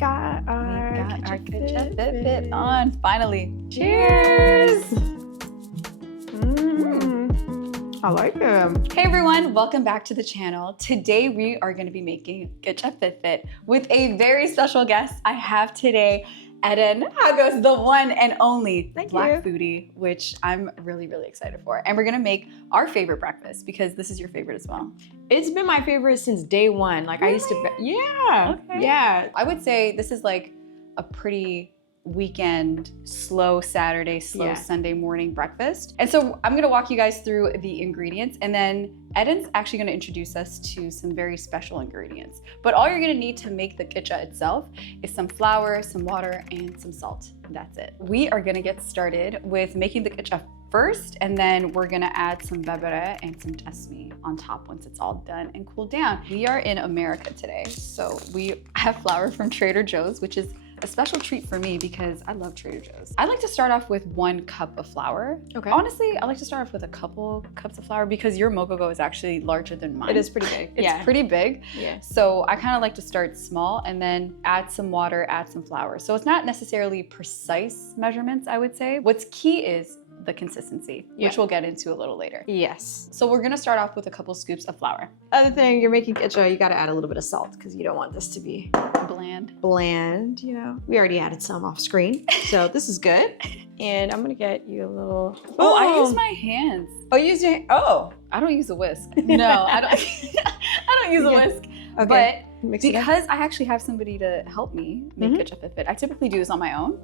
got our Kitcha Fitfit on, finally. Cheers! I like them. Hey everyone, welcome back to the channel. Today we are going to be making Kitcha Fitfit with a very special guest I have today, Eden Hagos, the one and only Black foodie, which I'm really, really excited for. And we're gonna make our favorite breakfast because this is your favorite as well. It's been my favorite since day one. Like really? I used to, yeah, okay. yeah. I would say this is like a pretty weekend, slow Saturday, slow Sunday morning breakfast. And so I'm gonna walk you guys through the ingredients, and then Eden's actually gonna introduce us to some very special ingredients. But all you're gonna need to make the kitcha itself is some flour, some water, and some salt. That's it. We are gonna get started with making the kitcha first, and then we're gonna add some bebere and some jasmine on top once it's all done and cooled down. We are in America today, so we have flour from Trader Joe's, which is a special treat for me because I love Trader Joe's. I like to start off with 1 cup of flour. Okay. Honestly, I like to start off with a couple cups of flour because your mogogo is actually larger than mine. It is pretty big. It's pretty big. Yeah. So I kind of like to start small and then add some water, add some flour. So it's not necessarily precise measurements, I would say. What's key is the consistency, which we'll get into a little later. Yes. So we're gonna start off with a couple scoops of flour. Other thing, you're making kitcha, you gotta add a little bit of salt because you don't want this to be bland, you know. We already added some off screen, so this is good. And I'm gonna get you a little. Oh, I use my hands. Oh, you use your. Oh, I don't use a whisk. No, I don't. I don't use a whisk. Okay. But because I actually have somebody to help me make Kitcha Fitfit, I typically do this on my own.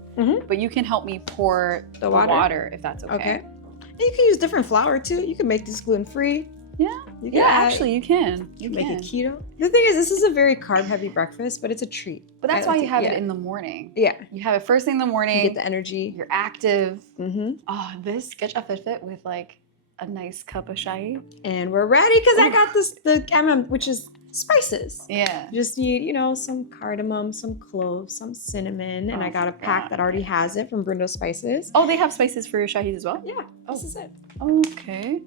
But you can help me pour the water if that's okay. Okay. And you can use different flour too. You can make this gluten-free. Yeah. Actually, you can. You can make it keto. The thing is, this is a very carb-heavy breakfast, but it's a treat. But that's why you have it in the morning. Yeah. You have it first thing in the morning. You get the energy. You're active. Oh, this Kitcha Fitfit with like a nice cup of chai. And we're ready because I got the which is spices. Yeah. You just need, you know, some cardamom, some cloves, some cinnamon, and I got a pack that already has it from Brindo Spices. Oh, they have spices for your shahis as well? Yeah. This is it. Okay.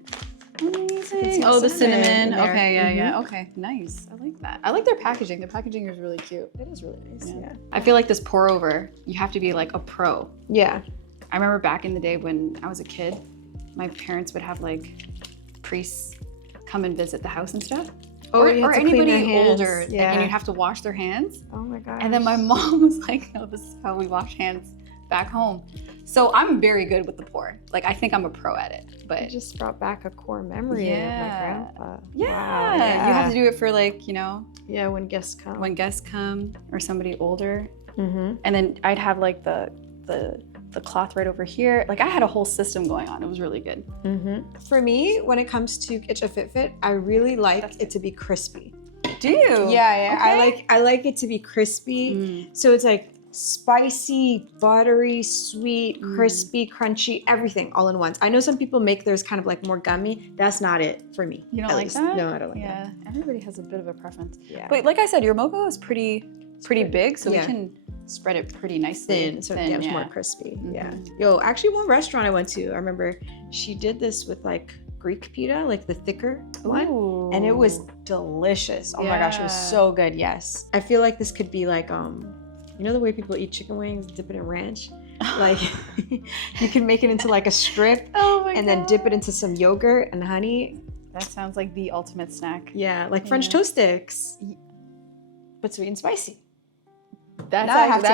Amazing. Oh, the cinnamon. Okay, yeah. Okay, nice. I like that. I like their packaging. Their packaging is really cute. It is really nice. Yeah. I feel like this pour over, you have to be like a pro. Yeah. I remember back in the day when I was a kid, my parents would have like priests come and visit the house and stuff. Oh, or anybody older, and you'd have to wash their hands. Oh my gosh. And then my mom was like, no, this is how we wash hands back home. So I'm very good with the pour. Like, I think I'm a pro at it, but. It just brought back a core memory of my grandpa. Yeah. Wow. You have to do it for like, you know. Yeah, when guests come. When guests come or somebody older. And then I'd have like the cloth right over here. Like I had a whole system going on. It was really good. For me, when it comes to Kitcha Fitfit, I really like it to be crispy. Do you? Yeah. Okay. I like it to be crispy. So it's like spicy, buttery, sweet, crispy, crunchy, everything all in once. I know some people make theirs kind of like more gummy. That's not it for me. You don't like that? No, I don't like that. Yeah, everybody has a bit of a preference. Yeah. But like I said, your mogo is pretty big, so we can spread it pretty nicely. So it gets more crispy. Yeah. Yo, actually one restaurant I went to, I remember she did this with like Greek pita, like the thicker one. And it was delicious. Oh my gosh, it was so good. Yes. I feel like this could be like, you know the way people eat chicken wings, dip it in ranch? Like you can make it into like a strip and then dip it into some yogurt and honey. That sounds like the ultimate snack. Yeah, like French toast sticks, but sweet and spicy. That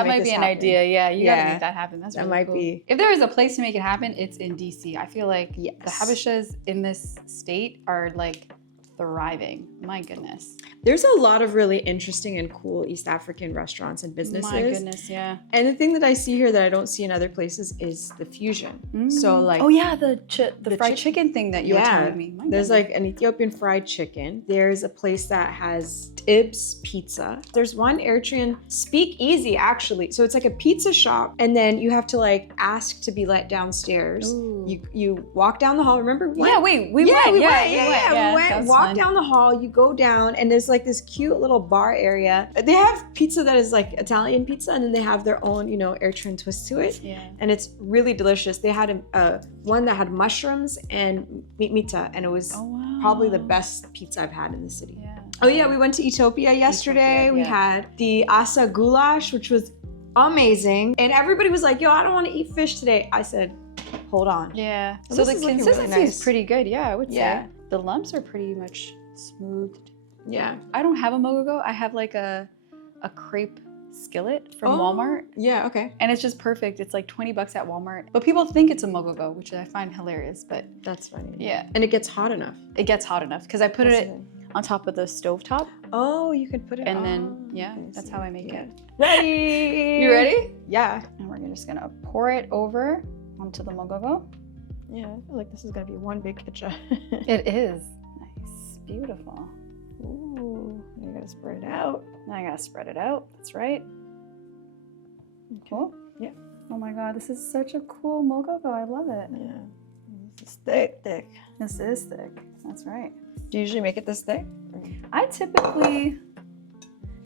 might be an idea. Yeah, you gotta make that happen. That's really cool. If there is a place to make it happen, it's in DC. I feel like the Habeshas in this state are like thriving. My goodness. There's a lot of really interesting and cool East African restaurants and businesses. My goodness, yeah. And the thing that I see here that I don't see in other places is the fusion. So like, oh yeah, the fried chicken thing that you were telling me. There's like an Ethiopian fried chicken. There's a place that has Dibs Pizza. There's one Eritrean Speakeasy actually. So it's like a pizza shop, and then you have to like ask to be let downstairs. You walk down the hall. Remember? We went. We Walk down the hall. You go down, and there's like this cute little bar area. They have pizza that is like Italian pizza, and then they have their own, you know, Eritrean twist to it. Yeah. And it's really delicious. They had one that had mushrooms and meat mita, and it was probably the best pizza I've had in the city. Yeah. Oh yeah, we went to Ethiopia yesterday. We had the asa goulash, which was amazing. And everybody was like, yo, I don't want to eat fish today. I said, hold on. Yeah. Well, so the this is looking consistency really nice. is pretty good. Yeah, I would say. Yeah. The lumps are pretty much smoothed. Yeah. I don't have a mogogo. I have like a crepe skillet from Walmart. Yeah, okay. And it's just perfect. It's like 20 bucks at Walmart. But people think it's a mogogo, which I find hilarious. But that's funny. Yeah. And it gets hot enough. It gets hot enough because I put it on top of the stovetop. Oh, you could put it and on. then, yeah, that's how I make it. Ready? You ready? Yeah. And we're just gonna pour it over onto the mogogo. Yeah, I feel like this is gonna be one big kitcha. It is. Nice. Beautiful. Ooh, you gotta spread it out. Now I gotta spread it out. That's right. Cool. Yeah. Oh my god, this is such a cool mogogo. I love it. Yeah. This is thick. This is thick. That's right. Do you usually make it this thick? I typically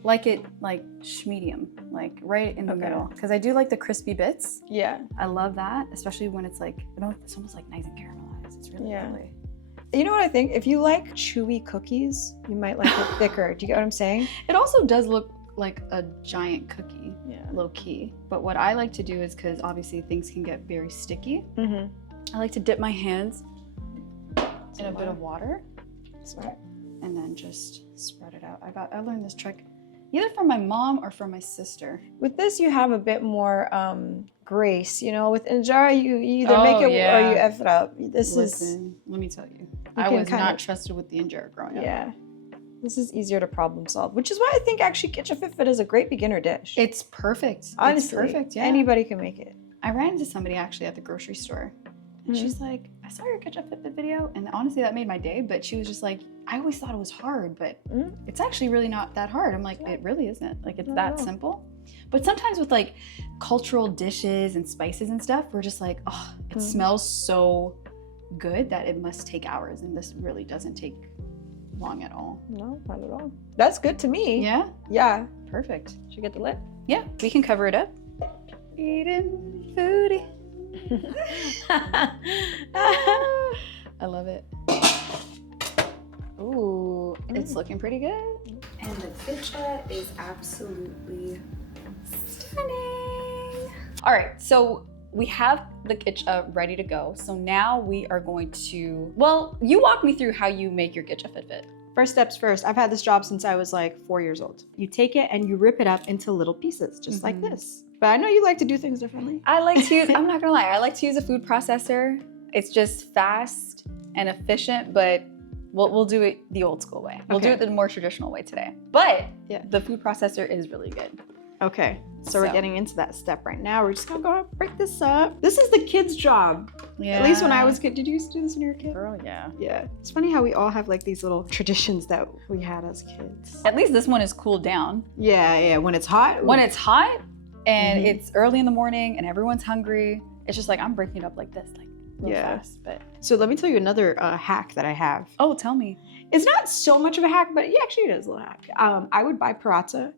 like it like medium, like right in the middle, because I do like the crispy bits. Yeah. I love that, especially when it's like, you know, it's almost like nice and caramelized. It's really lovely. You know what I think? If you like chewy cookies, you might like it thicker. Do you get what I'm saying? It also does look like a giant cookie, Yeah. low key. But what I like to do is, because obviously things can get very sticky, Mm-hmm. I like to dip my hands in a bit of water. Smart. And then just spread it out. I learned this trick either from my mom or from my sister. With this, you have a bit more grace. You know, with injera, you either make it or you F it up. Listen, let me tell you, I was not trusted with the injera growing up. Yeah. This is easier to problem solve, which is why I think actually Kitcha Fitfit is a great beginner dish. It's perfect. Honestly, it's perfect. Yeah. Anybody can make it. I ran into somebody actually at the grocery store. And she's like, I saw your Kitcha Fitfit video, and honestly that made my day, but she was just like, I always thought it was hard, but it's actually really not that hard. I'm like, it really isn't. Like, it's that simple. But sometimes with like cultural dishes and spices and stuff, we're just like, oh, it smells so good that it must take hours, and this really doesn't take long at all. No, not at all. That's good to me. Yeah? Yeah. Perfect. Should we get the lid? Yeah, we can cover it up. Eden foodie. I love it. Ooh, it's looking pretty good. And the kitcha is absolutely stunning. All right, so we have the kitcha ready to go. So now we are going to, well, you walk me through how you make your Kitcha Fitfit. First steps first. I've had this job since I was like 4 years old. You take it and you rip it up into little pieces, just like this. But I know you like to do things differently. I like to use, I'm not gonna lie, I like to use a food processor. It's just fast and efficient, but we'll do it the old school way. We'll do it the more traditional way today. But the food processor is really good. Okay, so we're getting into that step right now. We're just gonna go break this up. This is the kid's job. Yeah. At least when I was a kid. Did you used to do this when you were a kid? Girl, yeah. Yeah. It's funny how we all have like these little traditions that we had as kids. At least this one is cooled down. Yeah, yeah. When it's hot. When it's hot and it's early in the morning and everyone's hungry, it's just like I'm breaking it up like this, like real fast. But so let me tell you another hack that I have. Oh, tell me. It's not so much of a hack, but yeah, actually it is a little hack. I would buy paratha,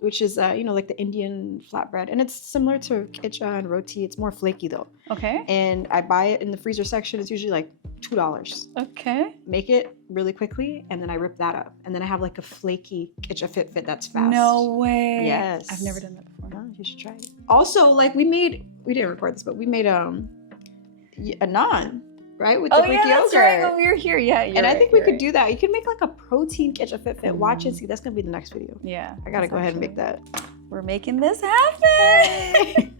which is, you know, like the Indian flatbread. And it's similar to kitcha and roti. It's more flaky though. Okay. And I buy it in the freezer section. It's usually like $2. Okay. Make it really quickly, and then I rip that up. And then I have like a flaky Kitcha Fitfit that's fast. No way. Yes. I've never done that before. Oh, you should try it. Also, like we didn't record this, but we made a naan. Right? With the Greek yogurt. That's right. When we were here. Yeah. And I think we could do that. You could make like a protein Kitcha Fitfit. Watch it. See, that's going to be the next video. Yeah. I got to go ahead and make that. We're making this happen.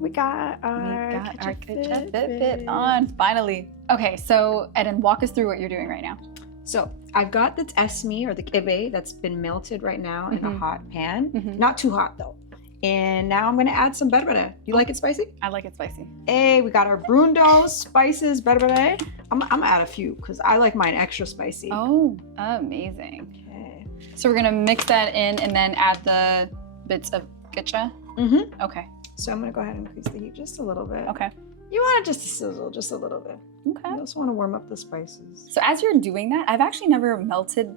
We got our Kitcha Fitfit on. Finally. Okay. So, Eden, walk us through what you're doing right now. So I've got the esme or the kibe that's been melted right now in a hot pan. Not too hot though. And now I'm gonna add some berbere. You like it spicy? I like it spicy. Hey, we got our brundo spices, berbere. I'm gonna add a few because I like mine extra spicy. Oh, amazing. Okay. So we're gonna mix that in and then add the bits of kitcha? Okay. So I'm gonna go ahead and increase the heat just a little bit. Okay. You want it just to sizzle just a little bit. Okay. You also want to warm up the spices. So as you're doing that, I've actually never melted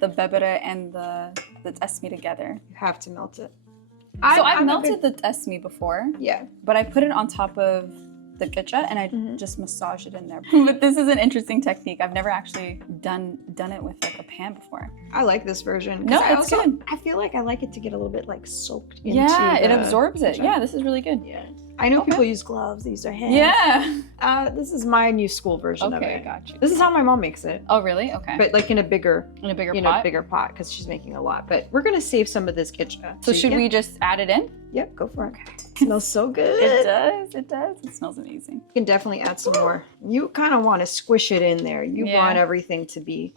the berbere and the esme together. You have to melt it. So I've melted the esme before. Yeah. But I put it on top of the kitcha and I just massage it in there. But this is an interesting technique. I've never actually done it with like a pan before. I like this version. No, it's good. I feel like I like it to get a little bit like soaked into it absorbs it. Yeah, this is really good. Yeah. I know people use gloves, they use their hands. Yeah. This is my new school version of it. Okay, gotcha. This is how my mom makes it. Oh, really? Okay. But like in a bigger pot? bigger pot, because she's making a lot. But we're gonna save some of this kitcha. So should we just add it in? Yep, go for it. It smells so good. It does. It does. It smells amazing. You can definitely add some more. You kind of want to squish it in there. You want everything to be,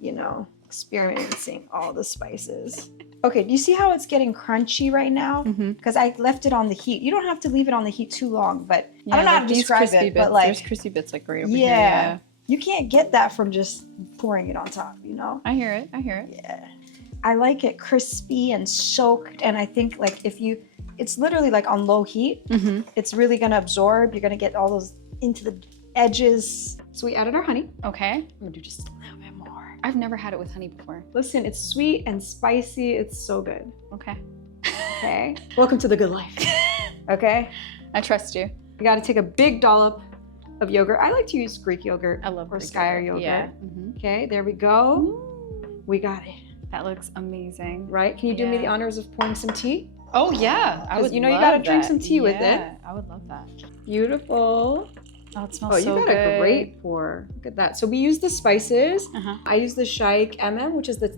you know, experiencing all the spices. Okay, do you see how it's getting crunchy right now? Because I left it on the heat. You don't have to leave it on the heat too long, but I don't know how to describe it. But like, there's crispy bits like right over here. Yeah. You can't get that from just pouring it on top, you know? I hear it. I hear it. Yeah. I like it crispy and soaked, and I think like it's literally like on low heat. It's really gonna absorb. You're gonna get all those into the edges. So we added our honey. Okay. I'm gonna do just a little bit more. I've never had it with honey before. Listen, it's sweet and spicy. It's so good. Okay. Okay. Welcome to the good life. Okay. I trust you. You gotta take a big dollop of yogurt. I like to use Greek yogurt. I love or Greek Skyr yogurt. Yeah. Okay, there we go. Ooh. We got it. That looks amazing. Right? Can you do me the honors of pouring some tea? Oh yeah, I would. You know you gotta drink some tea with it. Yeah, I would love that. Beautiful. Oh, it smells so good. You got a great pour. Look at that. So we use the spices. I use the Shaikh which is the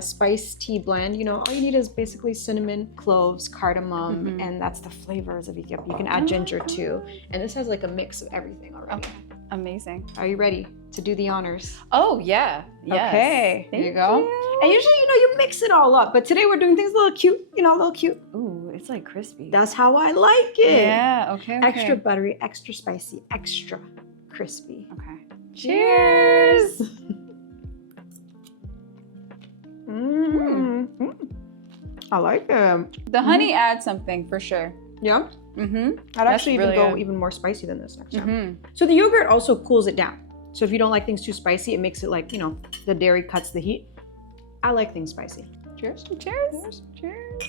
spice tea blend. You know, all you need is basically cinnamon, cloves, cardamom, and that's the flavors of Ethiopia. You can add ginger too. And this has like a mix of everything already. Okay. Amazing. Are you ready to do the honors? Oh yeah. Yes. Okay. Thank there you go. You. And usually, you know, you mix it all up, but today we're doing things a little cute, you know, a little cute. Ooh, it's like crispy. That's how I like it. Yeah, okay. Extra buttery, extra spicy, extra crispy. Okay. Cheers! I like it. The honey adds something for sure. Yeah? I'd actually even go even more spicy than this next time. So the yogurt also cools it down. So if you don't like things too spicy, it makes it like, you know, the dairy cuts the heat. I like things spicy. Cheers. Cheers. Cheers.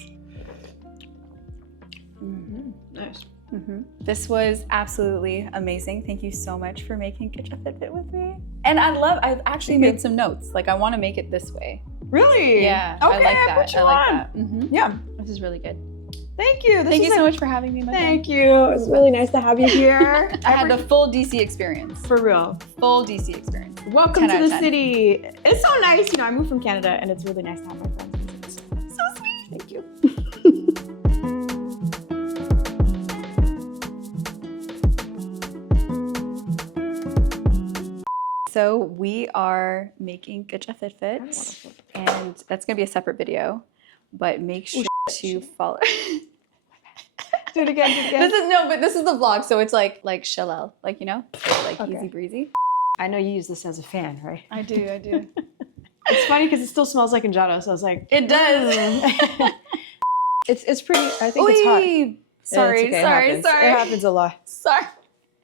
Nice. This was absolutely amazing. Thank you so much for making Kitcha Fitfit with me. And I've actually made some notes. Like I want to make it this way. Really? Yeah. Okay, I like that. put you I like on. that. Yeah. This is really good. Thank you. Thank you so much for having me. Thank you. It's really nice to have you here. I had the full DC experience. For real. Full DC experience. Welcome to the city. It's so nice. You know, I moved from Canada and it's really nice to have my friends visit. So sweet. Thank you. So we are making Kitcha Fitfit, and that's gonna be a separate video. But make sure to follow. Do it again. This is the vlog, so it's like shalal, like you know, like easy breezy. I know you use this as a fan, right? I do. It's funny because it still smells like injera, so I was like, it does. It's pretty. I think it's hot. Sorry. It happens a lot. Sorry.